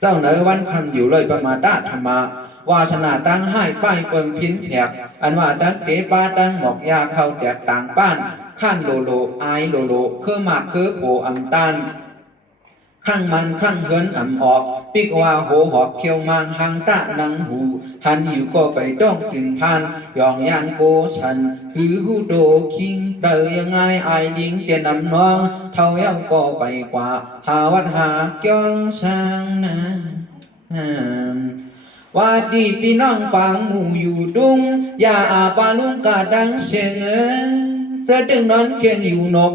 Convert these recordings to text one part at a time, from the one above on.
เจ้าเหนือวันคำอยู่เลยประมาดาธรรมาวาสนาตั้งให้ป้ายเปิมพินแผกอันว่าดังเกป้าดังหมอกยาเข้าแตกต่างป้านข้านโลโลไอโลโลคือหมากคือโผอำตานข้างมันข้างเหินอ่ำออกปิกว่าโหหอกเขียวมางหางตะนังหูหันอยู่ก็ไปต้องถึงพานยองยางโกสันคือหูโดคิงเตยยังไงไอยิงเตียนนำน้องเท่าเย้าก็ไปกว่าหาวัดหาเกียงสร้างนะว่าดีพี่น้องฟังหมู่อยู่ดุงอย่าอาปาลุงกาดังเสียงเสดึงนอนเคียงอยู่นก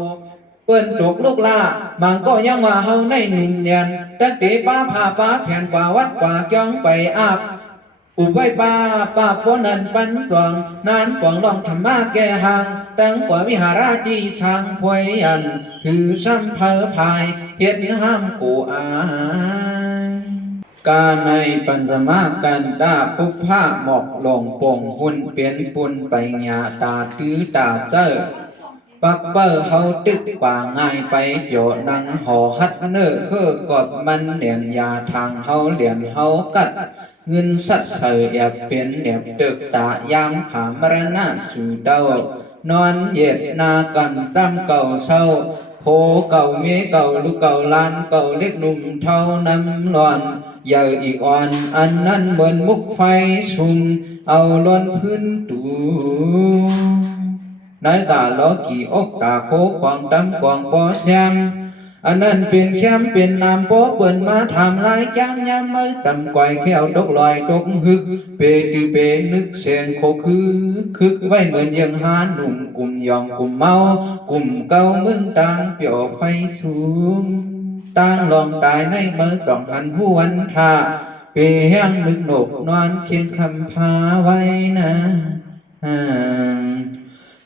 เปิ้นตกลูกลาบางก็ยังว่าเฮาในหนุ่มเนียนตั้งแต่ป้าพาป้าแผ่นกว่าวัดกว่าจ้องไปอาบอุบไว้ป้าฝนนันปันสวงนานปองลองธรรมะแก่ห่างตั้งกว่าวิหาราดีช่างพวยยันคือซ้ำเพอภายเฮ็ดห้ามกูอายการในปัญจมากันดาปุพพะหมอกลงปงหุ่นเปลี่ยนปุ่นไปหยาตาตื้อตาเจ้อปักเปอร์เฮาตึกกว่าง่ายไปโยนังหอฮัดเนื้อเคือกดมันเหลียนยาทางเฮาเหลียนเฮากัดเงินสัตว์เสือแอบเปลี่ยนแอบตึกตายามขามรณะสู่เดานอนเหยียดนากันจำเก่าเศร้าโผเก่าเมียเก่าลูกเก่าลานเก่าเล็กหนุ่มเท่าน้ำร้อนเยอะอีกอ่อนอันนั้นเหมือนมุกไฟสุ่มเอาล้นพื้นตูนายตาล้อกี่อกตาโคกวางดำกวางปอแซมอันนั้นเป็นแคมเป็นนามโป๊เปิ่นมาทำลายจ้างยามมือจำก่อยแก้วตกลอยตกหึกเปตือเปนึกเสียงโคคึกไว้เหมือนยังหาหนุ่มกลุ่มยองกลุ่มเมากลุ่มเก่ามึงต่างเปี่ยวไฟสูงต่างลองตายในมือสองหันผู้วันทาเปแห้งนึกหนกนอนเคียงคำพาไว้นะ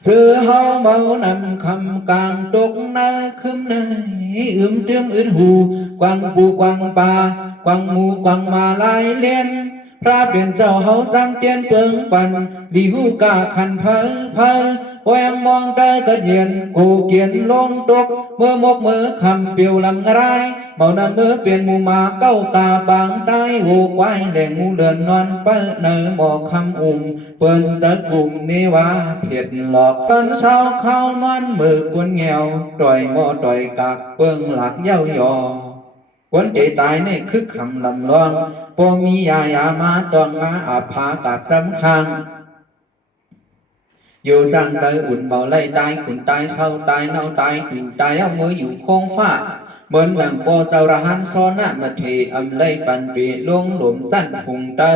เสือเฮาเมานำคำกลางตกนาคืมในเตรียมหูกวางปูกวางป่ากวางหมูกวางมาลายเลียนพระเป็นเจ้าเฮาสังเตียนเปิงปันลีหูกาขันเพอแหวงมองได้กระเยียนกูเกียนลงตกเมื่อมกมือคำเปียวลำไรเมานำมือเปลี่ยนมูมาเก้าตาบางใต้หูควายแหลงงูเลือนนอนเปิ้เนอหมอกคำอุ่มเปิ้นจะกลุ่มนี้ว่าเพียดหลอกเปิ้นเศร้าเข้านอนมือกวนเงวต่อยหม้อต่อยกากเปิ้งหลักเย้ายอคนใจตายในคึกคำลำลองพอมียามาตองมาอาภากับจำคังอยู่จังใจอุ่นเบาไล่ตายขุนตายเศร้าตายเน่าตายถึงตายเอามืออยู่โค้งฟ้าเหมือนหลังโปเจ้าระหันซ้อนหน้ามาเทอำไล่ปันปีลงหลุมสั้นพุงเตอ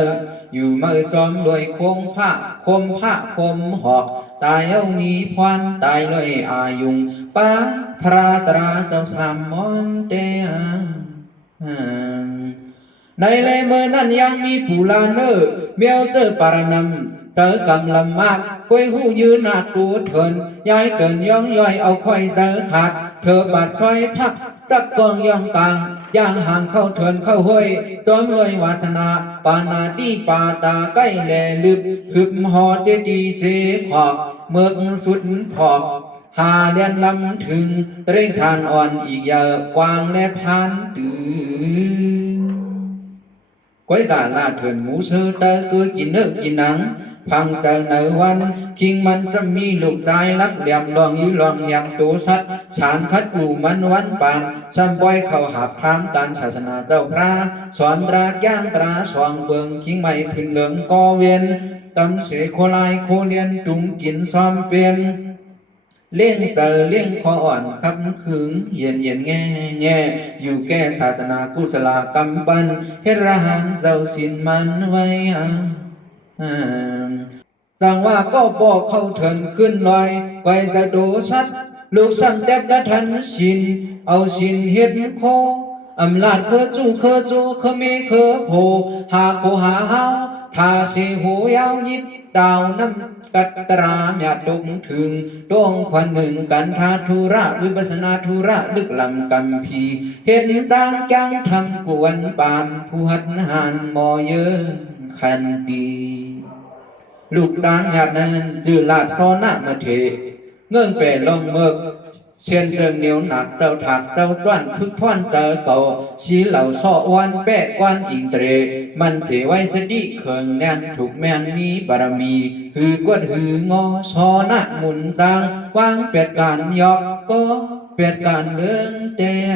อยู่มือจอมรวยโค้งผ้าคมหอกตายเอามีพวันตายเลยอายุงป้าพระตราเจ้าสามมอนเตในเลยเมื่อนั้นยังมีผู้ลาเนอเมียวเจอปารนำเจอกำลำมากกวยหูยืนหน้าตัวเถินย้ายเดินย่องย่อยเอาควายเจอขาดเธอบาดซอยพักจับกองย่องกลางย่างห่างเข้าเถินเข้าห้วยจอมเลยวาสนาปานาตีปาตาใกล้แลลึกหึบหอเจดีเสขอบเมืองสุดพอกหาเลียนลำถึงเตรงชานอ่อนอีกเยอะกวางและพันตื่นก้อยกาลาเถินหมูเสือเตอคือกินเนื้อกินหนังพังเจอในวันคิงมันจะมีลูกชายรักเหลี่ยมลองยื้อลองยำตัวสัตว์ฉานคัดกูมันวันปานซ้ำบ่อยเข้าหาพรามการศาสนาเจ้าพระสอนตราย่างตราสว่างเบิงคิงไม่พื้นเหลืองกอเวียนตำเสโคลายโคเลียนจุงกินซ้อมเปลี่ยนเลี้ยงเจอเลี้ยงคออ่อนคำขึงเย็นแง่อยู่แก่ศาสนากุศลกรรมปันเฮรหันเจ้าสินมันไว้ต่างว่าก็บอกเข้าเถินขึ้นลอยไกวจะดูสัตลูกสั่นแทบกระทันชินเอาชินเฮ็ดโคอำลาดเคอจูเคเมเคอโผหาโคหาเฮาทาเสหูยาวยิบดาวน้ำกัตรามยาดงถึงดวงควันหนึ่งกันทาธุระวิปัสนาธุระลึกลำกำพีเห็นสร้างจังทำกวนปามผู้หัดหันมอเยอะคันดีลูกตางหยาดนั้นจือลาดซ้อนหน้ามาเทเงื่อนเปลงเมือก เชียนเรื่องเหนียวหนักเจ้าถักเจ้าจ้วนพึกท่อนเจอเก่าชี้เหล่าซ้อวันแปะกวนอิงเตรมันเสไว้สดิเขิงแน่นถูกแม่นมีบารมีหือกวดหืองอชอนะหมุนสร้างวางเป็ดการยอกก็เป็ดการเรื่องเดีย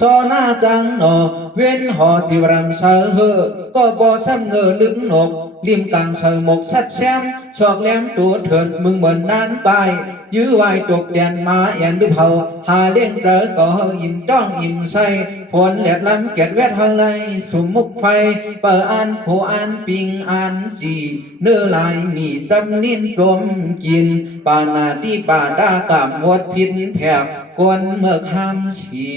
ซอหน้าจังหนอเว้นหอที่รำเสอเฮอก็บ่ซ้ำเงอลึกหนกริมกลางเสอหมกสัดแซมชอกแหลมตัวเถิดมึงเหมือนนานไปยื้อไว้ตกแดนมาแอนดูเผาหาเลี้ยงเตอก็ยิ้มจ้องยิ้มใส่ผลแหลบลำเกียดแวดเฮไลสุมมุกไฟเปิดอ่านโผอ่านปิงอ่านสีเนื้อลายมีจำนินสมกินปานาที่ป่าดากามวดพินแผบกวนเมื่อคำสี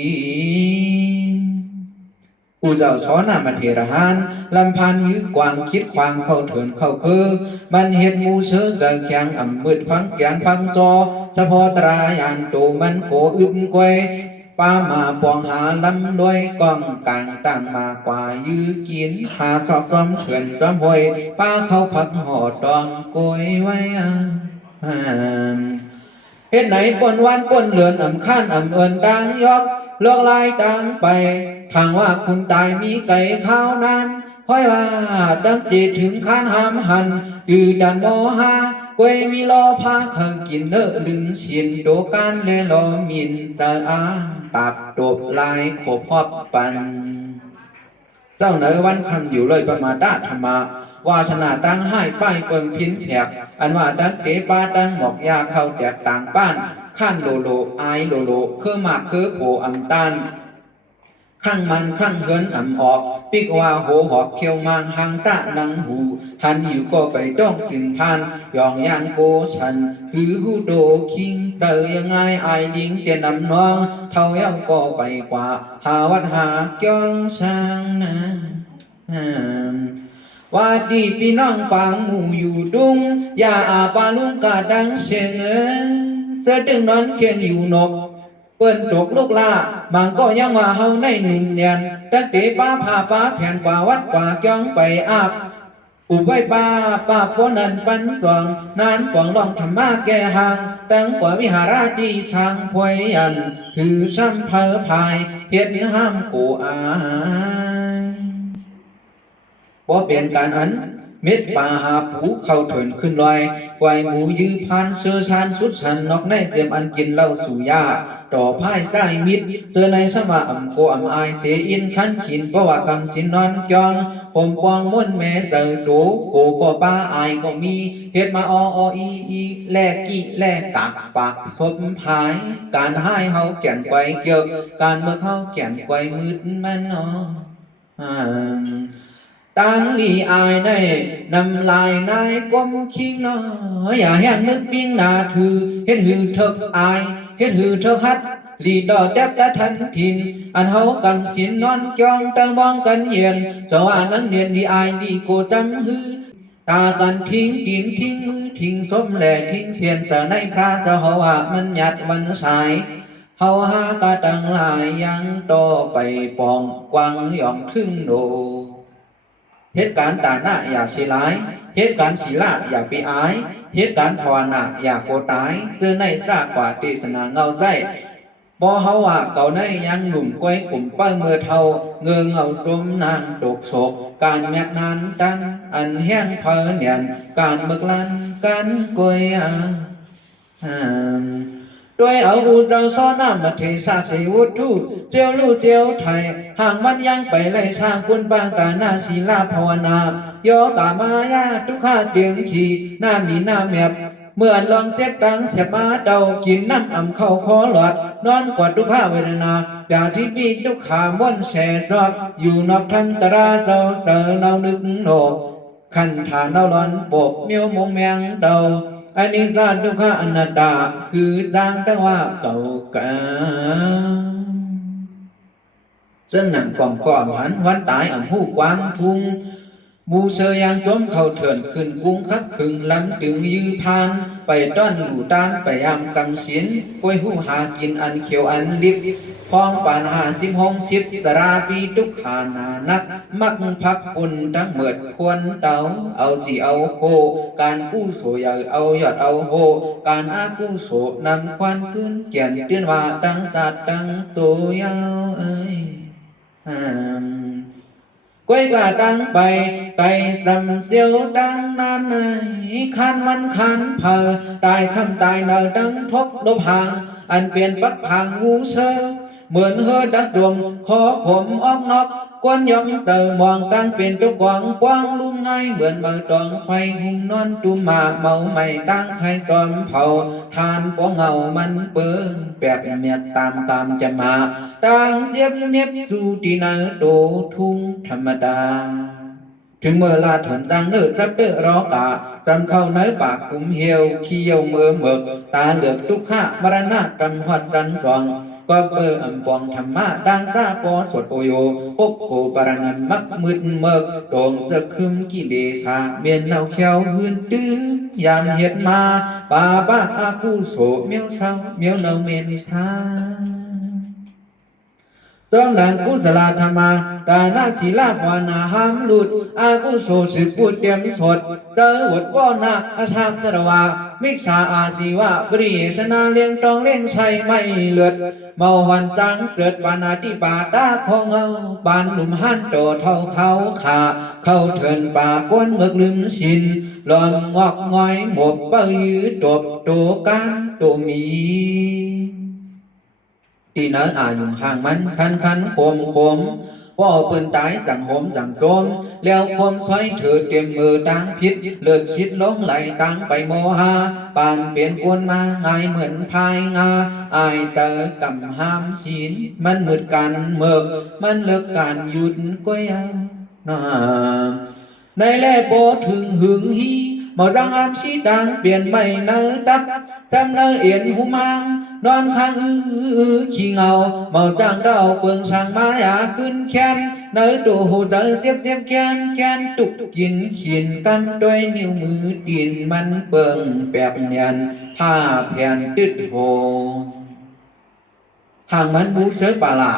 กูเจ้าสอนนามาเทระหานลำพันยื้อกวางคิดควางเข้าเถินเข้าคือมันเห็ดมูเสือเสือแข็งอ่ำมืดฟังแกนฟังจอเฉพาะตรายานตูมันโกอึมกวยป้ามาปองหาลำด้วยกองกลางตั้งมากว่ายื้อกินหาสอบซ้อมเขื่อนซ้อมหวยป้าเขาพักหอดองกวยไว้เฮ็ดไหนปนวันปนเหลือนอ่ำข้านอ่ำเอินดังยอกเลือกลายดังไปทางว่าคุณตายมีไก่ข้าวนั้นห้อยว่าดังจีถึงข้านหามหันยือดันโมหาเวยมีลอพาขังกินเนอลึงเสียนโดการเลลอมินตาอาตับโดบลายขบพอบปันเจ้าเนอวันคำอยู่เลยประมาดาธรรมะวาสนาดังให้ป้ายเปิงพินแผกอันว่าดังเก๋ป้าดังหมอกยาเข้าแตกต่างป้านข้านโลโลอายโลโลคือหมากคือโผอังตานข้างมันข้างเหินอ่ำออกปิกว่าโหหอกเขียวมางหางตะนังหูหันอยู่ก็ไปจ้องถึงพานยองยางโกฉันคือหูโดคิงเตยยังไงอายยิงเตียนนำน้องเท่าเย้าก็ไปกว่าหาวัดหาเกี้ยงช่างนะว่าดีพี่น้องปางหมู่อยู่ดุงอย่าอาปาลุงกาดังเสียงเสดึงนอนเคียงอยู่นกเปิ้นตกลูกลามันก็ยังว่าเฮาในหนุ่มเนียนตั้งแต่ป้าพาป้าแผ่นกว่าวัดกว่าเกี้ยงไปอาบอุบไว้ป้าฝนนันปันสวงนานปองลองธรรมะแก่ห่างตั้งกว่าวิหาราดีสร้างพวยยันคือซ้ำเพอพายเฮ็ดห้ามกูอายบ่เป็นการอันเม็ดป่าหาผูเข้าเถินขึ้นลอยไกวหมูยื้อพันเสือชานสุดชันนอกในเตรียมอันกินเหล้าสู่ยาต่อพ่ายใต้มิดเจอในสมาอ่ำโกอ่ำอายเสียอินขันขินเพราะว่ากำสินนอนจองผมปองม้วนแม่เจอโดโกก็ป้าอายก็มีเฮ็ดมาอีแลกี้แลกักปากสมพายการให้เฮาแก่นไกวเกี่ยวการเมื่อเฮาแก่นไกวมืดมันเนาะตั้งลีอายในนำลายนายก้มคิงน้อยอย่าแห้งนึกปิ้งนาถือเฮ็ดหือเถิกอายเฮ็ดหือเถิกฮัดลีดอจับตะทันพินอันเฮากันสินนอนจ้องตั้งมองกันเย็นสว่านังเนียนลีอายลีโกจังหือตากันทิ้งดินทิ้งมือทิ้งสมแหล่ทิ้งเสียนเสในพระเจ้าว่ามันหยัดมันสายเฮาหากะตังหลายยังต่อไปปองกวางย่อมถึงโดเหตุการณ์ตาหน้าอย่าสิลายเหตุการณ์ศีลาอย่าไปอายเหตุการณ์ภาวนาอย่าโกตายเสื้อในซากกว่าเทศนาเงาใจบ่เฮาว่าเก่าในยังหนุ่มก้อยกลุ่มป้ายเมื่อเท่าเงือเงาสมนางตกโศกการแมกนานตันอันแห้งเพอเนียนการเบิกลันการก้อยด้วยเอาอุเจ้าซ้อนน้ำมาเทศาสิวุฒุเจียวลู่เจียวไทยห่างมันยังไปไล่สร้างคุณบางตาหน้าศีลาภาวนาโยกามายาทุกข้าเตียงขี่หน้ามีหน้าแมบเมื่อลองเจ็บดังเสียมาเดากินน้ำอ่ำเข้าคอหลอดนอนกวาดทุกข้าเวทนาจากที่ปีทุกขาม้วนแช่จอดอยู่นอกทันตราเจ้าเจอเนานึกโนขันฐานเนาร้อนปกเมียวมงแมงเดาอันนี้สานทุกขาอนัตตาคือจางแต่ว่าเก่ากันซึ่งหนังกล่อมหันวันตายอ่ำหูกวางทุง มูเสยยังจมเข้าเถื่อนขึ้นกุ้งคักขึงลำตึงยือพานไปต้อนหลู่ตานไปยามกำศีลกล้วยหูหากินอันเขียวอันลิบพองปาน50-60ตราปีทุกขานานักมักพักปุ่นทั้งเมิดควรเตาเอาจีเอาโหการกู้โสยเอายอดเอาโหการอากู้โสนำควันขึ้นเกียนเตือนว่าตั้งตัดตั้งโสยาวเอ้ยกล้วยก็ตั้งไปไต่จำเสียวดังนั้นขันมันขันเพอตายคำตายเนอดังทบลบห่างอันเปลี่ยนปัดพังงูเสือเหมือนเฮือดักจวงขอผมออกนอกกวนยองเตอมองตั้งเป็นตัวกวางกว้างลุ่มง่ายเหมือนเมื่อตองไฟหุ่มนอนตุ่มมาเมาไม่ตั้งใครซ้อมเผาทานปองเงามันเปิ้งแบบเมียตามกามจะมาตั้งเจ็บเน็บสู่ที่นาโตทุ่งธรรมดาถึงเมื่อลาถึงดังเนื้อจับเดือรอกะจำเข้าเนื้อปากคุ้มเหี่ยวขี้เยี่ยวเมื่อเมือกตาเหลือกทุกข้ามรณะกำหัดกันสองก็เปิดอัมปองธรรมะดังตาปอสดโอโยปกโคปรนันมักมืดเมิกโดงจะคึมกิเลสาเมียนเนาเขียวหืนตื้อยามเห็ดมาป่าบ้าอากูโสเมียวเศร้าเมียวเนาเมนิสาจอมดันกุศลธรรมาดานาศีลาภาวนาห้ามหลุดอากุโสสืบพูดเตรียมสดเจอหดก้อนักอาชาสรวามิสาอาศีวะปริเยสนาเลี้ยงตองเลี้ยงชัยไม่เลือดเมาวันจังเสือดปานาติปาดาของเงาบานหนุ่มหันโตเท่าเขาขาเข้าเถินป่าก้นเมือกลืมชินลอมงอกง่อยหมบปื้อตบโตกันโตมีที่เนื้ออายุห่างมันคันโคมว่าปืนตายสั่งโหมสั่งโจมแล้วความซอยเถิดเตรียมมือดังพิษเลือดชิดล้มไหลตั้งไปโมหะปานเปลี่ยนกวนมาง่ายเหมือนพายงาอายเตอกำห้ามศีลมันมืดกันเมือกมันเลิกการหยุดก็ยังในแลโปถึงหึงฮีมอรังอามชีดังเปลี่ยนไม่เนอดับจำเนอเอียนหูมังนอนข้างขี้เงาเมาจางเดาเปิงช่างมายาขึ้นแค้นเนอตัวหูเจอเจ็บแค้นตุกกินขีนกันด้วยนิ้วมือตีนมันเปิงแปบเนียนผ้าแผ่นตึดโหห่างมันบูเสือปลาลา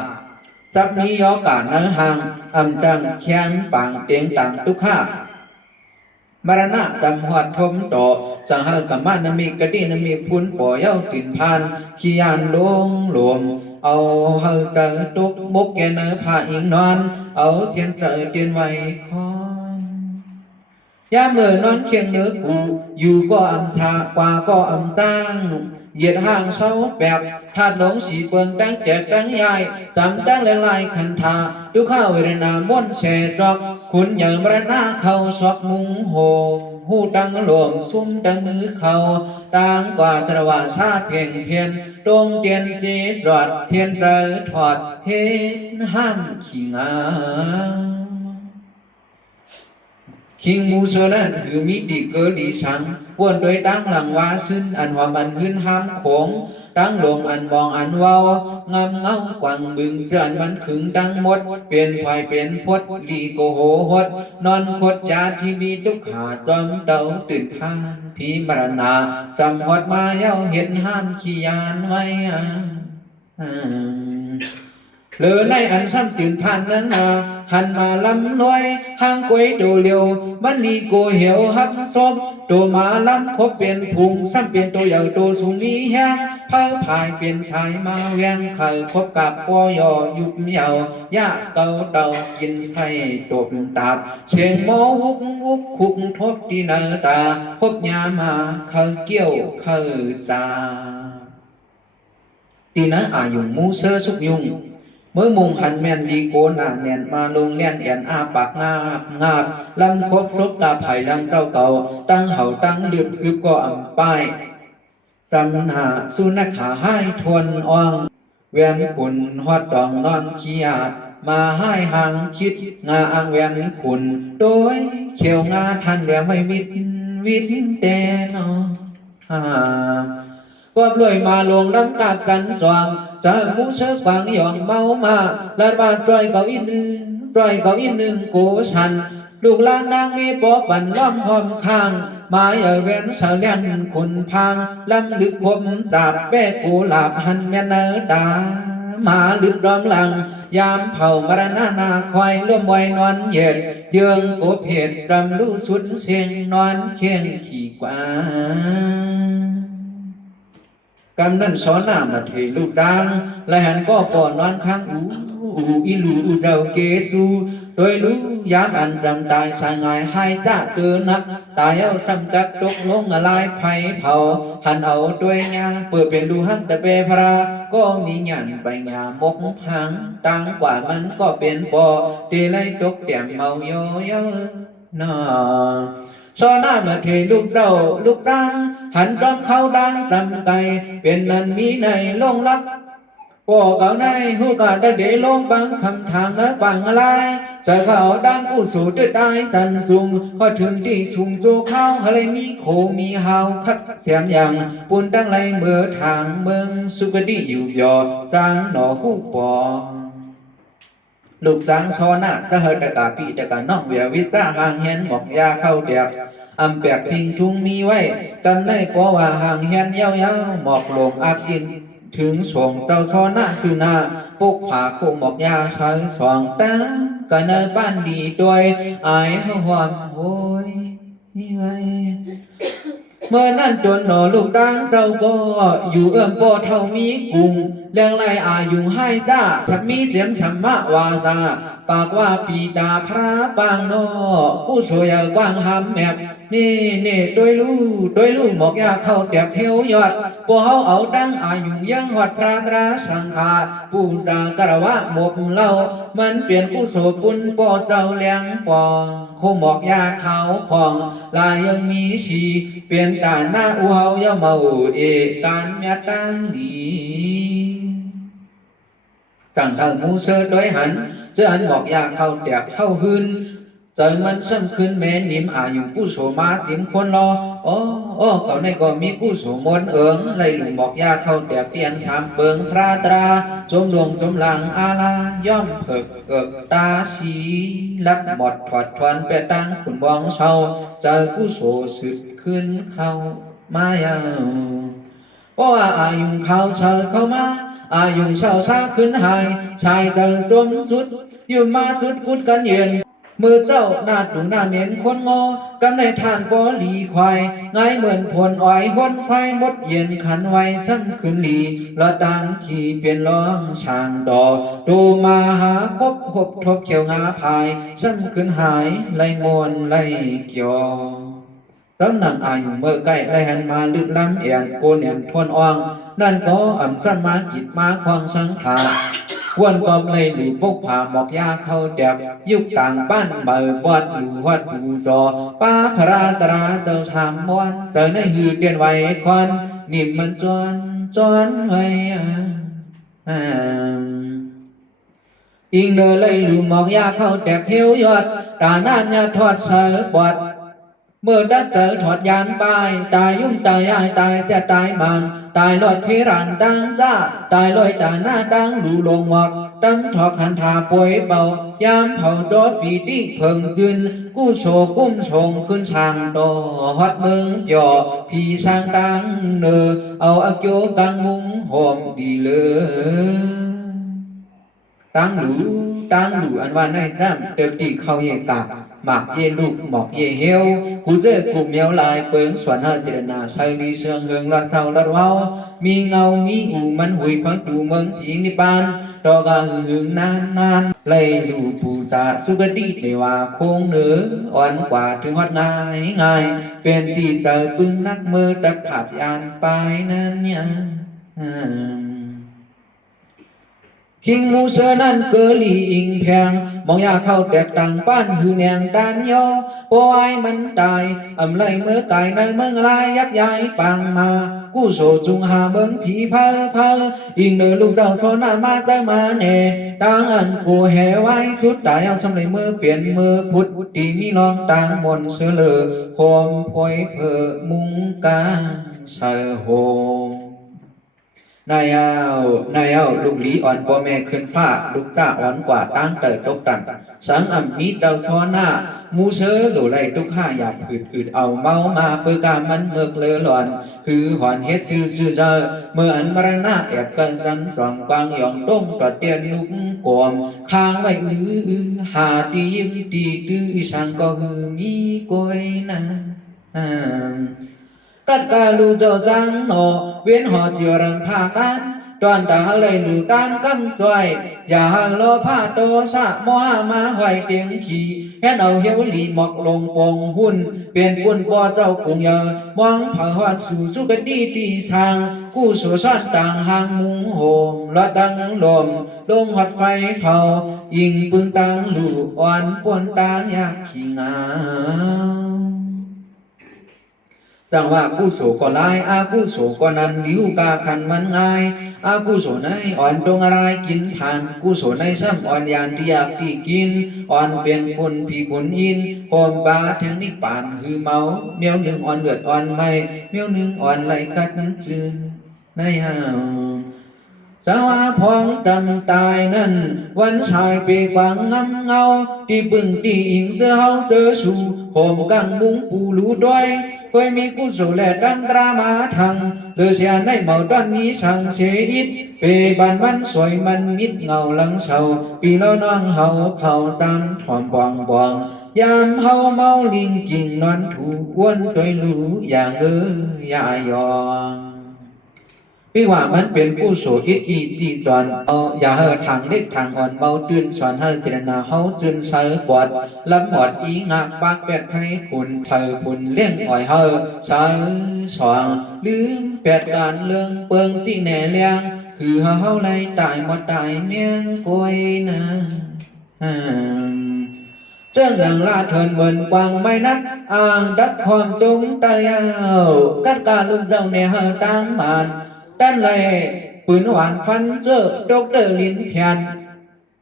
จับนี้ยอกาเนอห่างอำจังแค้นปางเตียงต่างทุกข้ามรณะจำหัดทมโตสังหากมานมีกระดีนมีพุนป่อเย้าตินพานขี้ยานลงหลวมเอาเฮาเจอตุกมุกแกเนอผ้าอิงนอนเอาเสียนเสยเตียนไว้คอนยามเมื่อนอนเคียงเนื้อกูอยู่ก็อำสากว่าก็อำตั้งเหยียดห่างเศร้าแบบธาตุหลงสีเปิงตั้งแจกตั้งใหญ่จำตั้งแรงลายคันธาทุกข้าวเวรนาม้วนเสจอกคุณเหยื่อมรณะเขาสอกมุงโหหูดังหลวมซุ่มดังมือเขาต่างกว่าสรวาชาเพียงเพียนตรงเตียนสีจอดเทียนเจอถอดเห็นห้ามขี้งาคิงมูเซนั้นคือมิติเกิดดีสังวนโดยตั้งหลังว่าซึ่งอันว่ามันขึ้นห้ามโขงตั้งหลงอันบองอันเว้างามเงากว่างบึงเจริญมันขึงดังหมดเปลี่ยนไฟเปลี่ยนพดดีโกโหหดนอนคดยาที่มีทุกขาจอมเดาตื่นทานผีมรณาจำหดมาเย้าเห็นห้ามขี้ยานไว้หรือในอันซ้ำตื่นผ่านนั้นหันมาลำน้อยห้างกวยโดเลียวมันลีโกเหี่ยวหับซบตัวมาลำคบเปลี่ยนพุงซ้ำเปลี่ยนตัวใหญ่ตัวสูงมีแห้งเพิ่มผายเปลี่ยนสายมาแวงเคยคบกับปอยอยุบเหยาวยาเตากินไส้ตบตาบเชียงโมวุกคุกทบที่เนตาพบยามาเคยเกี่ยวเคยจาที่นั้นอายุมูเซอสุกยุงเมื่อมุงหันแม่นดีโกนาเนียนมาลงเลียนเอียนอาปากงาบลำคบซบตาไผ่ดังเจ้าเก่าตั้งเห่าตั้งลืบคืบก็อ่ำป้ายจำหาสุนัขขาให้ทวนอ่องเวียนขุนฮอดดองนอนขี้อาดมาให้ห่างคิดงาอังเวียนขุนโดยเขียวงาทันเดียวไม่วิดแต่นอก็ปล่อยมาลงน้ำกาบกันจวงจากมูเชือกวางหย่องเมามาและบาดจอยเก่าอีกหนึ่งโกชัน ลูกหลานนางมีปอปั่นล้อมหอมข้างมาอย่าเว้นเสลียนขุนพังลำลึกพบจับแป้กูหลาบหันแม่เนอตามาลึกร้อมหลังยามเผามรณานาคอยร่วมไว้นอนเย็ดเยืองโกเพดจำลู่สุดเสียงนอนเคียงขี่กว่ากำนั้นสอนหน้ามาเทลูกดังและหันก็ก่อนนอนข้างอีลูเจ้าเกสูโดยรู้ยามอันจำตายสายงายให้จ้าเตือนนักตายเอาซ้ำจักตกลงอะไรไผ่เผาหันเอาด้วยงาเปิดเป็นดูหักแต่เปพระก็มีหยันไปงามกพังตังกว่ามันก็เป็นปอตีไล่ตกเตี่ยมเมาโยโย่น่าสอนหน้ามาเทลูกเจ้าลูกดังหันจอมเข้าดังจำไกเป็นนั้นมีในลงรักพวกเขาในหูกาได้เดลงบังคำถามและบังอะไรเจอเขาดังผู้สูดได้สันสูงพอถึงที่สูงโจเข้าอะไรมีโคมีหาวคัดเสียงอย่างปุ่นดังไรเมื่อทางเมืองสุกดีอยู่ยอจางหนอคู่ปอลูกจางซอนาจะเฮตะกาปีตะกาน้องเวียวิซ่าหางเห็นหมอกยาเข้าเดียบอำแปกพิงทุงมีไว้กันได้เพราะว่าหางเห็นยาวๆหมอกลงอาบจินถึงส่งเจ้าซอนาสุนาปุกผาโคหมอกยาใช้สองตากันในบ้านดีด้วยอายหอมโวยนี่ไว้เมื่อนั้นจนหนอลูกตั้งเจ้าก็อยู่เอื้อมปอเท่ามีกุงเรื่องไรอายุให้จ้าถ้ามีเสียงสัมมาวาจาปากว่าปีดาพระบางนอผู้สวยกว้างหำแมบนี่ด้วยลูกหมอกยาเข้าแตบเหี่ยวยอดพวกเขาเอาดังอายุยังหอดพระตราสังฆาผู้สากระวะหมกเล่ามันเปลี่ยนผู้โสปุนปอเจ้าเลี้ยงปองโคหมอกยาเขาพองลายยังมีชีเปลี่ยนตาหน้าอูเฮาเยาเมาเอการเมียตังหลีตั้งเท่ามูเสอด้วยหันเจออันหมอกยาเข้าแตกเข้าหืนใจมันซ้ำขึ้นแม่นิมอายุกู้โสมาติมคนรอเก่าในก็มีกู้โสมนเอิงไล่หลุมหมอกยาเข้าแตกเตียนสามเปิงพระตราจมดวงจมหลังอาลาย่อมเถิกเกิกตาสีลักหมดถอดทวนไปตั้งขุนบองเศร้าเจอกู้โสสึกขึ้นเข้ามายาวเพราะว่าอายุเขาเสอเข้ามาอายุเศร้าซาขึ้นหายชายเดินจมสุดอยู่มาจุดกุดกันเย็นมือเจ้าหน้าตุ่หน้าเหม็นคนงอกำในทานปอหลีควายง่ายเหมือนผลอ้อยพ้นไฟหมดเย็นขันไว้ซ้ำขึ้นหลีละดังขี่เปลี่ยนล้อมช่างดอกดูมาหาคบหบทบเขียวงาพายซ้ำขึ้นหายไล่มวนไล่เกี่ยวต้นนำอายุเมื่อใกล้ไล่หันมาลึกล้ำเอียงโกนเอียนทวนอ่องนั่นก็อ่ำสั้นมาจิตมาควางสังขารวนกอบเลยหรือพกผ่าหมอกยาเข้าแดบยุคต่างบ้านเบอร์วัดอยู่วัดปูจอป้าพระตราเจ้าชามวันเสยในหือเตียนไว้ควันนิ่มมันจวนไว้อิงเดอเลยหรือหมอกยาเข้าแดบเหี่ยวยอดตาหน้าญาทอดเสือปวดเมื่อดัดเจอถอดยานไปตายยุ่งตายยายตายจะตายมันตายลอยเพรันดังจ้าตายลอยตาหน้าดังหลูลงหมอกตั้งถอกหันทาป่วยเบายามเผาจอปีติเพิงยืนกู้โชกุ้มชงขึ้นช่างต่อฮอดเมืองหยอพี่ช่างตังเนอเอาอโยกังมุงหอมดีเลยตังหลูอันว่าในซ้ำเติมตีเข้าเยกาหมักเยลูกหมอกเยเฮียวกูเจอกูเมียวลายเปิงส่วนห้าเจรนาใส่ดีเชืองเฮืองละเศร้าละเว้ามีเงามีอูมันหุยพังตูเมืองอิงนิปานดอกาหึงนานไล่ดูผู้สาสุกติเทวาโคงเหนืออ่อนกว่าถึงวัดง่ายเป็นตีเจอปึงนักมือตะขาดยานไปนั่นเนี่ยคิงมูเสนั้นเกลีอิงแพงมองยาเข้าแตกต่างป้านหือแนงดานยอปวายมันตายอำไลเมื่อตายในเมืองลายยักย้ายปังมากู้โสจุงหาเมืองผีเพออิงเดอลูกเจ้าโซนามาเจอมาเน่ดังอันกูแห่ไว้สุดตายเอาสำเลยเมื่อเปลี่ยนเมื่อพุทธตีมีลองต่างมนเสือเลอโฮมพวยเพอมุงกาเสือโฮม นายเอาลูกหลีอ่อนพ่อแม่ขึ้นฟ้าลูกซ่าอ่อนกว่าตั้งเติดตกตันสังอ่ำมีเจ้าซ้อนหน้ามูเสือหลู่ไหลทุกข้าอยากอืดเอาเมามาเพื่อกามันเมือกเลอหลอนคือหอนเฮ็ดซื่อเจอเมื่ออันมรณะแอบกันสันสองกวางหยองต้มตรวจเตียนนุกกวมค้างไว้หาตียิ้มตีตื้อช่างก็คือมีกวยนะกัดกาลูเจ้าจังหนอเวียนหอเจียวรังพากันตอนตาเลยหนูตานกำจอยอย่าโลภาโตสะมหามาหอยเตียงขี่แค่เอาเหี้ยวหลีหมอกลงปงหุ่นเปลี่ยนปุ่นบ่เจ้ากุงเยอมองเผาหอดสู่สุกดีตีทางกู้สู่ซ่อนต่างหางมุงโหมลอดดังลมลงหอดไฟเผายิงปืนต่างลูกอ่อนปนต่างอยากขี้งาจังว่ากุโสก็ลายอากุโสก็นันลิ้วกาขันมันง่ายอากุโสในอ่อนตรงอะไรกินผ่านกุโสในซ้ำอ่อนยานที่อยากที่กินอ่อนเปลี่ยนคนผีคนอินโคมบาแทงนิปานหือเมาเมียวหนึ่งอ่อนเลือดอ่อนไม่เมียวหนึ่งอ่อนไหลกัดจืนในหาวสาวาพองจำตายนั้นวันชายเปกวางงำเงาที่ปึงที่อิงเสือเฮาเสือสูโคมกังมุงปูรูด้วยเคยมีกุศลและดังตรามาทังเลือเสียในเมาด้านมีสังเสียอิดเปบันมันสวยมันมิดเงาหลังเสาปีแล้วน้องเฮาเขาตามถอมบองบองยามเฮาเมาลิงกิงนอนถูกวนตัวรู้อย่างอย่ายองพี่ว่ามันเป็นผู้โสอิทธิจีจอนเอาอย่าเฮอทางเล็กทางอ่อนเมาตื่นสอนเฮอเสนาเฮาจืนเสือปวดลำหอดอีงักปากเป็ดให้คุณเสือคุณเลี้ยงอ่อยเฮอเสือสว่างลืมเป็ดการเรื่องเปิงจีแหน่เลี้ยงคือเฮาไล่ตายหมดตายเมียงกวยนะเจ้าหนังลาเถินเหมือนกวางไม่นักอ่างดักความจงตายเอากัดการลุกเจ้าเนี่ยเฮอตั้งมันด้านเลยปืนหวานฟันเจอดกเตอร์ลิ้นเพียน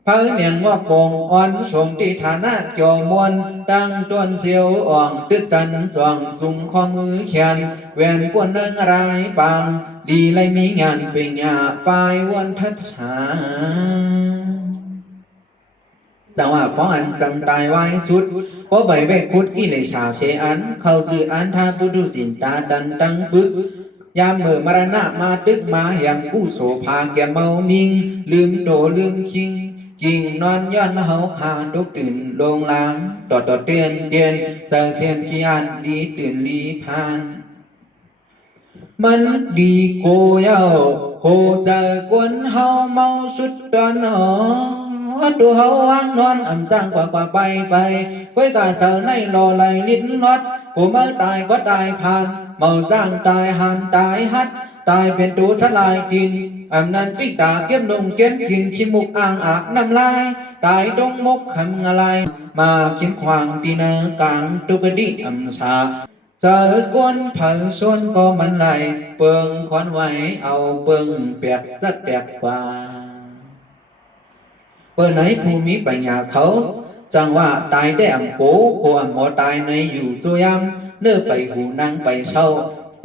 เพิ่งเนียนว่าปงอ่อนสงที่ฐานะจอมวนตั้งต้นเสียวอ่องตึกกันสว่างสุงข้อมือเขียนแหวนปวนเนิงรายปางดีเลยมีงานเป็นยาปลายวันทัดสาแต่ว่าเพราะอันจำตายไว้สุดเพราะใบเวกพุทธกิเลสาเชอันเข้าสื่ออันทาพุทธุสินตาดันตั้งปึกยามเมื่อมรณะมาตึกมาอย่างผู้โสภาแก่เมานิ่งลืมโตลืมคิงกิ่งนอนย้อนเฮาพาตกตื่นลงล้างต่อเตียนเจอเสียนขี้อันดีตื่นลีพานมันดีโกเย้าโคเจอกวนเฮาเมาสุดตอนหอตัวเฮาวางนอนอ่ำจังกว่าไปไว้กาเธอในรอไหลลิ้นรอดกูเมื่อตายก็ตายผ่านเมาจ้างตายหันตายฮัดตายเป็นตัวสลายกินอำนั้นปิกตาเก็บนงเก็บกินขี้มุกอ่างอากน้ำลายตายตรงมกคำอะไรมาขินควางตีนากลางตุกดิอำสาเจอกวนเผาส่วนก็มันไหลเปิงควันไว้เอาเปิงเปียกจัดแตกกว่าเปิดไหนภูมิปัญญาเขาจังว่าตายได้อ่ำโขอ่ำหมอตายในอยู่โจยำเนื้อไปหูนั่งไปเศร้า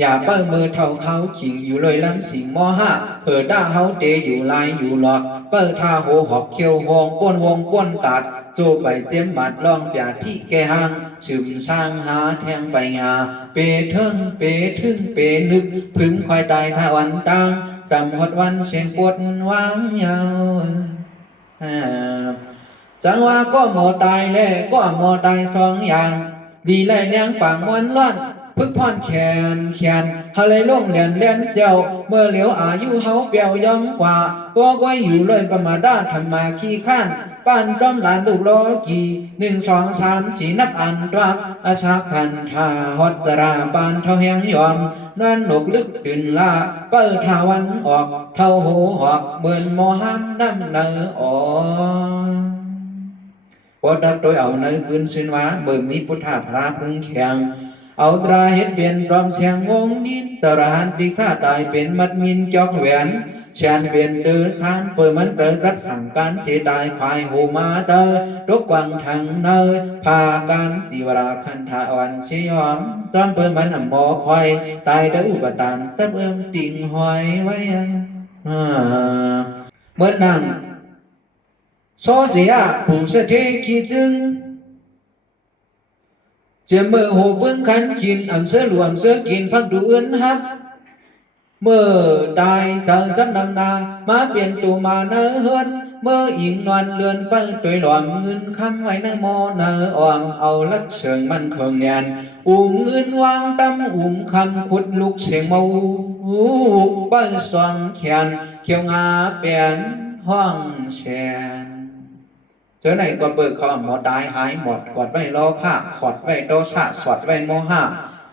อย่าเปิ้ลมือเท่าเขาขิงอยู่เลยลำสิงมอห้าเปิดด้าเขาเตอยู่ลายอยู่หลอกเปิ้ลท่าโหหอกเขียวหองป้นวงป้นตัดโจไปเจียมบัดลองป่าที่แกหางฉึมสร้างหาแทงไปงาเปเทิงเปทึ่งเปนึกพึงควายตายท่าวันตังจำหดวันเสียงปวดวางยาวจังว่าก็หมอตายแล้วก็หมอตายสองอย่างดีเลยเลี้ยงปังมวนล้อนพึกพอนแขนเฮาเลยล่วงเลียนเจ้าเมื่อเหลียวอายุเฮาเปียวย่อมกว่าตัวก้อยอยู่เลยประมาดาธรรมาขี้ข้านป้านจอมหลานลูกโลกี1 2 3 4นับอันตวักอาชาคันทาฮอดจราปานเท่าแหงยอมนั่นหนกลึกตื่นลาเปิดทาวันออกเท่าหูหอกเหมือนโมหันน้ำเนออ่อนพอดัดโดยเอาในปืนสินวาเบิ่งมีพุทธาพระพึ่งแข็งเอาตราเห็ดเปลี่ยนจอมเสียงวงนินตระหันติซาตายเป็นมัดมินจอกแหวนเชียนเปลี่ยนเตือสานเปิดมันเจอรักสั่งการเสียดายภายหูมาเจอรกวังทางเนยพาการสิวราคันทาอ่อนเสียอมจอมเปิดมันหมอคอยตายเดืออุปตานจับติ่งหอยไว้ อ่าเหมือนนั่งโซเสียผู้เสถียรขี้จึงเจะเมื่อหูพึ่งขันกินอ่ำเสือหลวมเสือกินพักดูอื่นฮักเมื่อตายเธอจำนำนามาเปลี่ยนตัวมาเนอเฮือนเมื่ออิงนอนเลือนไปตัวหลอมเงินคำไว้ในมอเนออ่อมเอาลักเชิงมันเคืองแนนเงินวางตำคำขุดลูกเสียงเมาไปสวงแขนเขียวงาเปลี่ยนห้องแชนเจอไหนก็เบิกเขาหมดตายหายหมดกอดไว้รอผ้าขอดไว้โดชะสวดไว้โมหะ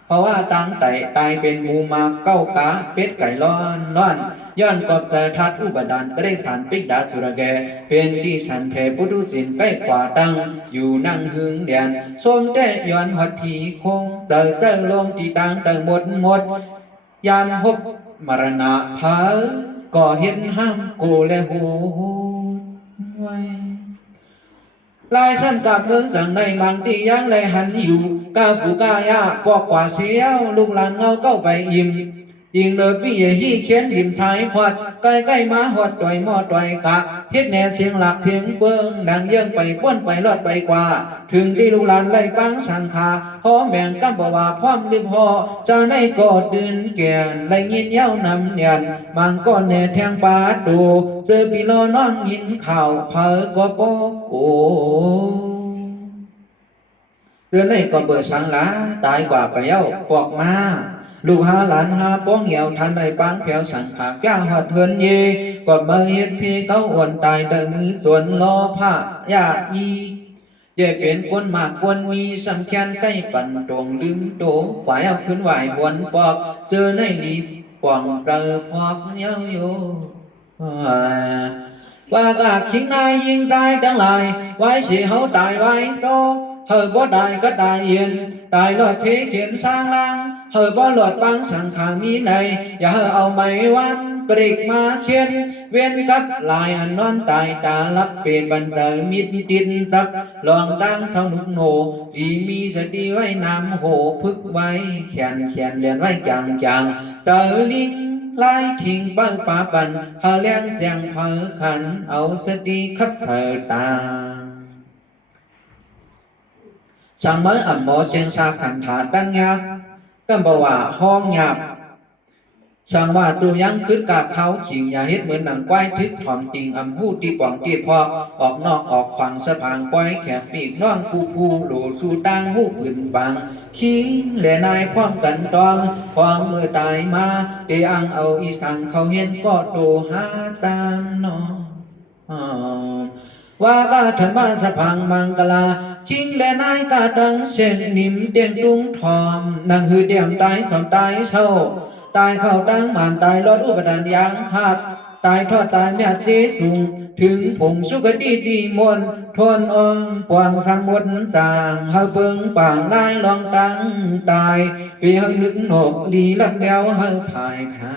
เพราะว่าตั้งแต่ตายเป็นหมูมาเก้ากาเป็ดไก่ร้อนย้อนกอบใจทัดอุบดันตะได้สารปิกดาสุรแกเป็นที่สันเพปุถุสินใกล้กว่าตั้งอยู่นั่งหึงเดียนส้มแต่ย้อนหอดผีคงเจอลงที่ดังแต่หมดยามพบมรณะเผาก็เห็นห้ามกูและหูไว้ลายสั้นกับเมืองสั่งในบางที่ยังเลยหันอยู่กาผูกายาปอกกว่าเสียวลูกหลานเงาเก้าไปยิ้มยิงเลยพี่ใหญ่ที่เขียนริมสายพอดใกล้มาหอดต่อยหม้อต่อยกะเทียดแน่เสียงหลักเสียงเบิ้งดังเยื่องไปป้วนไปรอดไปกว่าถึงที่ลูกหลานไล่ปังสังขาพอแบ่งกันบ่ว่าพร้อมลืมพอเจ้าในกอดดืนแก่นไล่ยินเย้านำเนียนมังก้อนแน่แทงปาดูเจอพี่น้องยินข่าวเผอก็ปอกโอเตือนในก็เบิดสังหลาตายกว่าไปเย้าปอกมาลูกหาหลานหาป้องเหี่ยวทันได้ปังแผวสังขากย่าหัดเฮือนเยก็เมื่อเฮ็ดพี่เขาอ่อนตายแต่มือส่วนล้อผ้ายาอีเย่เป็นคนมากคนมีสำคัญใกล้ปั่นตรงลืมโตฝ่ายเอาขึ้นไหวหวนปอกเจอในลีปองเจอพอกเย้าโยว่ากะคิงนายยิงใจดังหลายไว้สิเขาตายไว้โตเฮอบ่ได้ก็ตายเย็นตายรอดเพเขียนสร้างล่างเฮอบ่หลอดปังสังขารมีในอย่าเฮอเอาไม้วันปริกมาเขียนเวียนกับลายอันนอนตายตาลับเป็นบันเสอมิดดินสักลองดังเศร้าหนุกโนดีมีสติไว้นำโหพึกไว้แขนเลียนไว้จางเจอลิงลายทิ้งบ้างป่าปันเฮาเลี้ยงแจงเผอขันเอาสติขับเสอตาสังเมื่ออ่ำหมอเสียงซาขันถาดังยากก็บอกว่าห้องหยาบสังว่าตัวยังขึ้นกับเขาขิงอย่าเฮ็ดเหมือนหนังควายทึกถ่อมจริงอ่ำพูดที่ป่องที่พอออกนอกออกฝั่งสะพางปล่อยแขกปีกน้องผู้หลูสู่ตังหูปืนบังขิงและนายพร้อมกันตองพองเมื่อตายมาเดียงเอาอีสังเขาเห็นก็โตหาตามน้องว่ากาธรรมะสะพังมังกลาคิงและนายกาดังเส้นนิ่มเตียงตุงทอมนั่งหือเดียมตายสองตายเศร้าตายเข้าตั้งหมันตายรอดอุปทานยางหัดตายทอดตายแม่เจสูงถึงผงสุกดีมวลทวนอ่องปวงสังหมดต่างเฮาเปิงป่างลายลองตั้งตายปีเฮาลึกหนกดีลับแล้วเฮาภายผา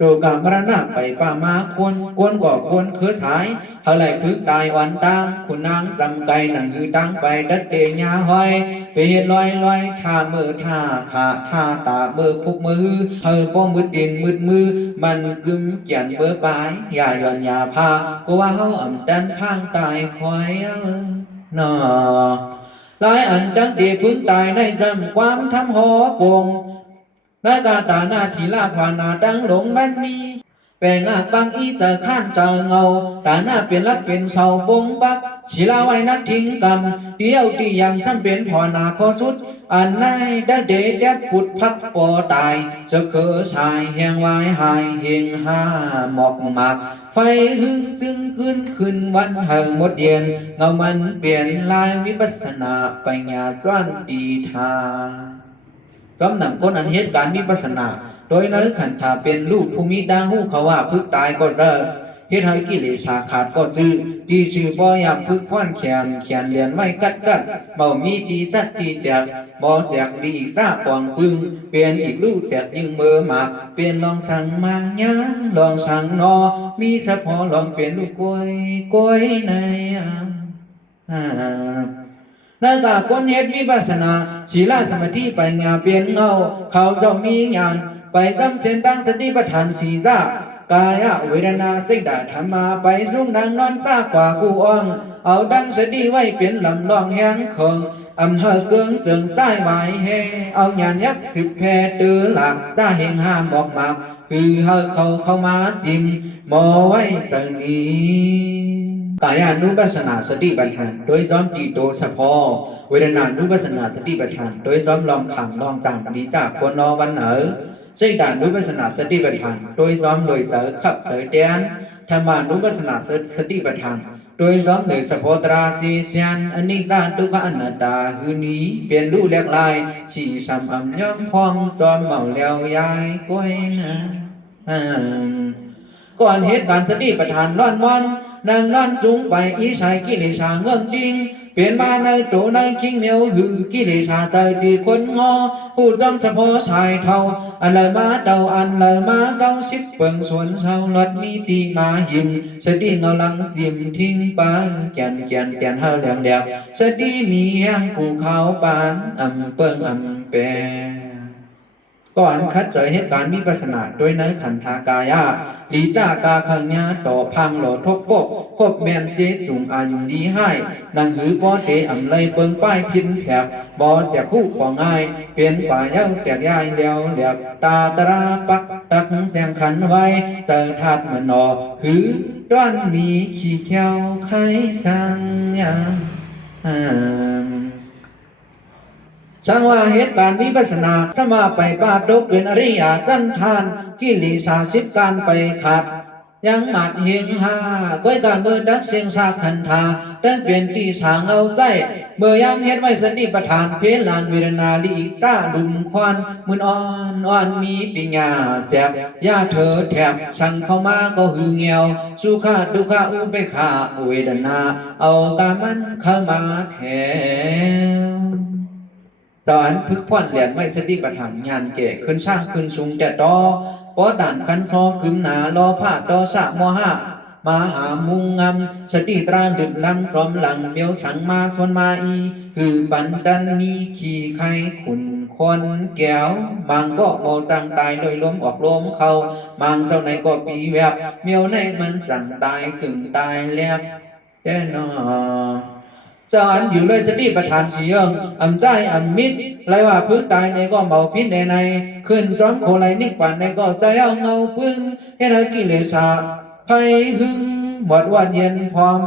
โจกามรณะไปป่ามาควรก่อควรคือสายเฮาไหลพึกตายวันตั้งคุณนางจำไกหนังคือตั้งไปดัดเตยาห้อยไปเห็นลอยท่ามือท่าตามือพุกมือเฮาป้อมืดดินมือมันกึมเจียนเบอปลายอย่าย่อนอย่าพาก็ว่าเฮาอ่ำดันพางตายคอยนอหลายอันจังตีพึ่งตายในจำความทำหอปงนากาตาหน้าศีลาขวานาดังหลงมันมีแปลงอาบางอีเจอข้านเจอเงาตาหน้าเป็นรักเป็นเสาบงบักศีลาไว้นักทิ้งกรรมเดียวที่ยังซ้ำเป็นพอนาคอสุดอันนายได้เด็ดปุดพักปอตายจะเคือชายแหงไว้หายเฮงห้าหมอกหมากไฟหึงจึงขึ้นวันเหิงหมดเย็นเงามันเปลี่ยนลายวิปัสสนาปัญญาจ้อนดีทาสำนักคนอันเหตุการณ์วิปัสสนาโดยนั้นขันธาเป็นลูกภูมิดาหูเขาว่าพึกตายก็เจอเฮ็ดให้กิเลสขาดก็ซื้อดีชื่อบ่อยากพึกควันแขนเลียนไว้กัดเมามีตีตัดตีแตกบ่แตกดีอีกซาปองปึงเปลี่ยนอีกลูกแตกยิงมือหมากเปลี่ยนลองสั่งมายังลองสั่งนอมีสะพอลองเปลี่ยนลูกกล้วยในนั่นก็คนเฮ็ดวิปัสสนาศีลสมาธิปัญญาเปลี่ยนเงาเขาเจ้ามีญาณ ไปจำเส้นตั้งสติปัฏฐานสีซ่ากายเวทนาสิกดาธรรมาไปสูงดังนอนซ่ากว่ากูอ่องเอาดังสติไว้เป็นลำลองแหงเคิงเฮอเกิงจึงใต้หมายเฮเอาหยานยักษ์สิบแพรตือหลักจ้าเฮงห้ามบอกมากคือเฮอเข้ามาจิ้มมอไว้ตรงนี้กายานุปัสสนาสติปัฏฐานโดยซ้อมตีโตเฉพาะเวทนานุปัสสนาสติปัฏฐานโดยซ้อมลองขังลองต่างดีจากคนนอวันเหนอစိတ်ဓာနုပဿနာสติปัฏฐานโดยซ้อมโดยเสอขับเสอเตียนธรรมานุปัสสนาสติปัฏฐานโดยซ้อมโดยสะโพตราสีเสียนอนิจจาทุกขอนัตตาคือนี้เปลี่ยนรูปเรียกลายฉี่ซ้ำย่อมพองซ้อมเมาแล้วยายก้อยนะก่อนเหตุการณ์สติปัฏฐานร้อนมันนางร้อนสูงไปอีชายกิเลสาเงื่อนจริงเปลี่ยนมาในโตในคิงเหมียวหือกิเลสาใจดีคนงอผู้จำสะโพชายเท่าอันเลยมาเดาอันเลยมาเกาสิบเปิงสวนเศร้าลดมีตีมาหิมสติเงาลังจิมทิ้งไปแก่นเฮาเหลียงเดียวสติมีแห้งกูเขาปานเปิงแปรก่อนคัดเจอเหตุการณ์มีปัสนาโดยในขันธากายาลีตากาขังญาต่อพังหลอทบปกคบแมนเจจุงอายุดีให้นังหือปอเตเลยเปิงป้ายพินแถบบอจะคู่ปองง่ายเปลี่ยนป่าเย้าแตกยายเลี้ยวเหลียบตาตราปักตักแสงขันไว้เจอธาตุมันนอหือด้านมีขี้เขียวไข่สังยาสังว่าเหตุการณ์วิปัสสนาสมาไปบาดกเป็นอริยจันทานกิเลสสิบการไปขาดยังหมัดเฮงหาก้อยกาเมื่อดักเสียงสาขันธาตั้งเปลี่ยนตีสางเอาใจเมื่อยามเฮ็ดไว้สติปัฏฐานเพลานเวรนาลีตาดุมควันมืนอ่อนมีปิญญาแสบยาเธอแถบสั่งเข้ามาก็หือเงียวสุขาทุกขาอุเบกขาเวทนาเอากามันเข้ามาแถวตอนพึกพ่อนเหรียญไม่สติปัฏฐานงานเก่ขึ้นสร้างขึ้นสูงแต่ดอปอด่านคันซอกึมหนาลอผ้าดอสะมห้ามาหามุงงำสติตราดึกลำจอมหลังเมียวสังมาส่วนมาอีคือปันดันมีขี่ไข่ขุนคนแก้วมังก็โมจังตายโดยล้มออกล้มเขามังเจ้าในก็ปีแวบเมียวในมันสั่งตายกึ่งตายแลบแน่นอเจ้าอันอยู่เลยสติปัฏฐานเสียงใจมิตรไรว่าพื้นตายในก็เมาพิษในขึ้นซ้อมโคไรนิกปั่นในก็ใจเอาเงาพึ่งให้เรากิเลสาไพ่หึงหมดวันเย็นพร้อม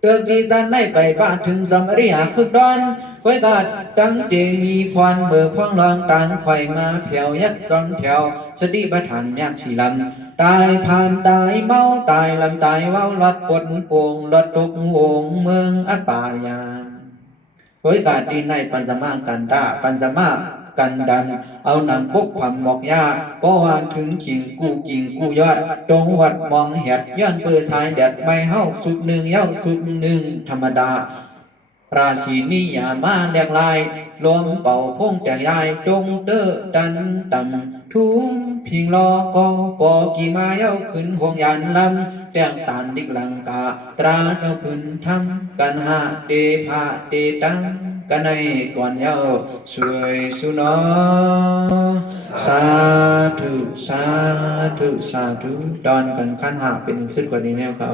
เกิดดีจันได้ไปบ้านถึงสมริหาคึกดอนไว้กาดตั้งเจมีควันเมื่อฟังลองต่างไฟมาแผ่วยักจอมแถวสติปัฏฐานยากสีลำตายผ่านตายเมาตายลำตายว้าวลัดปนโป่งลัดตุกวงเมืองอัปปายาไว้กาดดีในปัญจมากันดาปัญจมากันดันเอาหนังพกผัมหมอกยาก็วางถึงขิงกูยอดตรงวัดมองเห็ดย้อนเปื่อสายเด็ดไม่เฮาสุดหนึ่งเย้าสุดหนึ่งธรรมดาราศีนิยามาเรียกลายลมเป่าพงแต่ยายจงเตอดันต่ำทุ่งพิงรอก็ปอกี่มาเย้าขึ้นห่วงยันลำแต้งตานดิกลังกาตราเจ้าพื้นทำกันหาเดพาเดตังกันในก่อนเย้าสวยสุนอสาธุดอนกันขั้นหาเป็นสุดกว่านี้แนวเขา